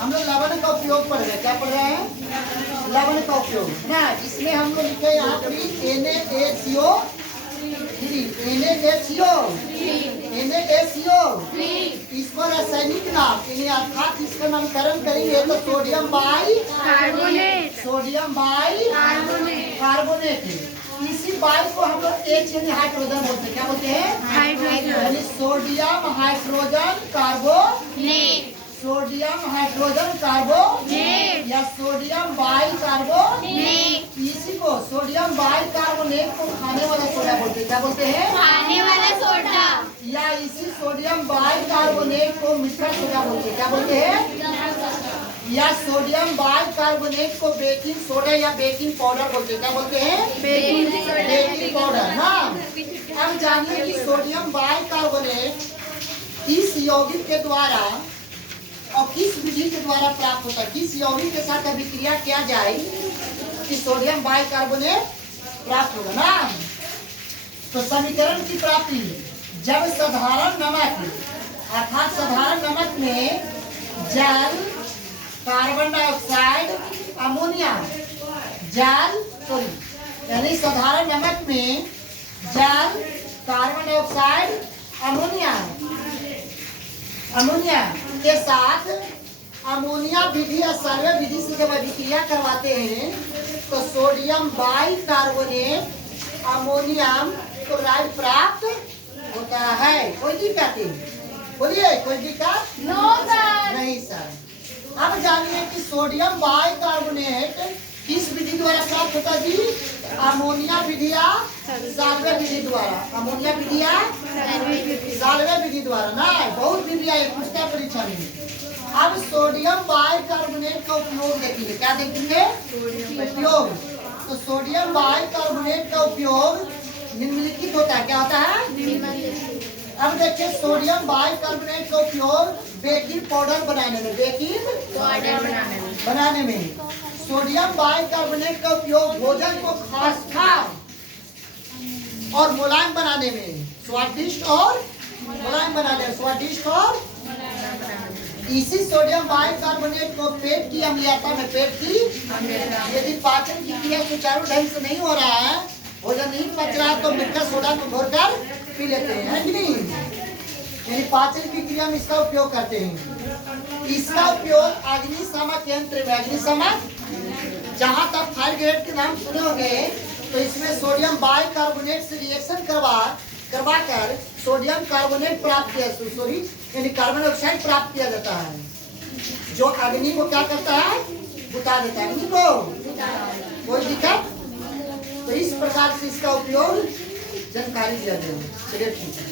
हम लोग लवण का उपयोग पढ़ रहे हैं। क्या पढ़ रहे हैं? लवण का उपयोग ना। इसमें हम लोग लिखे यहाँ पर NaHCO। इसको रासायनिक नाम अर्थात इसका नामकरण करेंगे तो सोडियम बाई कार्बोनेट। इसी बाई को हम लोग H यानी हाइड्रोजन बोलते हैं। क्या बोलते हैं? यानी sodium hydrogen carbonate, sodium hydrogen carbonate या सोडियम बाई कार्बोनेट। इसी को सोडियम बाई कार्बोनेट को खाने वाला सोडा बोलते हैं। क्या बोलते हैं? खाने वाला सोडा। या इसी सोडियम बाई कार्बोनेट को मीठा सोडा बोलते हैं। क्या बोलते हैं? या सोडियम बाई कार्बोनेट को बेकिंग सोडा या बेकिंग पाउडर बोलते हैं। क्या बोलते हैं? Baking powder. हाँ, अब जानिए कि सोडियम बाई कार्बोनेट किस यौगिक के द्वारा और किस विधि के द्वारा प्राप्त होता है। किस यौगिक के साथ अभिक्रिया किया जाए कि सोडियम बाई कार्बोनेट प्राप्त होगा ना। तो समीकरण की प्राप्ति जब साधारण नमक अर्थात साधारण नमक में जल, कार्बन डाइऑक्साइड, अमोनिया, यानी साधारण नमक में जल, कार्बन डाइऑक्साइड, अमोनिया के साथ अमोनिया विधि या सर्वे विधि से जब अभिक्रिया करवाते हैं तो sodium bicarbonate ammonium chloride प्राप्त होता है। कोई दिक्कत नहीं? बोलिए, कोई दिक्कत? No sir. नहीं सर। अब जानिए कि सोडियम बाई कार्बोनेट किस विधि द्वारा प्राप्त होता है जी? अमोनिया विधि या साल्वे विधि द्वारा। अमोनिया विधि या साल्वे विधि द्वारा ना। बहुत विधि आई पूछता परीक्षा में। अब सोडियम बाई कार्बोनेट का उपयोग देखेंगे। क्या देखेंगे? उपयोग। तो सोडियम बाई कार्बोनेट का उपयोग निम्नलिखित होता है। क्या होता है? अब देखिए सोडियम बाई कार्बोनेट का उपयोग बेकिंग पाउडर बनाने में, बनाने में। सोडियम बाई कार्बोनेट का उपयोग भोजन को खस्ता और मुलायम बनाने में, स्वादिष्ट और मुलायम बनाने में, इसी सोडियम बाई कार्बोनेट को पेट की अम्लीयता में, यदि पाचन की क्रिया सुचारू ढंग से नहीं हो रहा है, भोजन नहीं पच रहा तो मीठा सोडा को घोरकर पी लेते हैं, है कि नहीं? यानी पाचन की क्रिया में इसका उपयोग करते हैं। इसका उपयोग अग्निशामक यंत्र में, अग्निशामक जहाँ तक फायर ग्रेड के नाम सुने होंगे तो इसमें सोडियम बाई कार्बोनेट से रिएक्शन करवाकर सोडियम कार्बोनेट प्राप्त किया, यानी कार्बन डाइऑक्साइड प्राप्त किया जाता है, जो अग्नि को क्या करता है? बुता देता है अग्नि को। कोई दिक्कत? तो इस प्रकार से इसका उपयोग जानकारी दिया गया। चलिए ठीक है।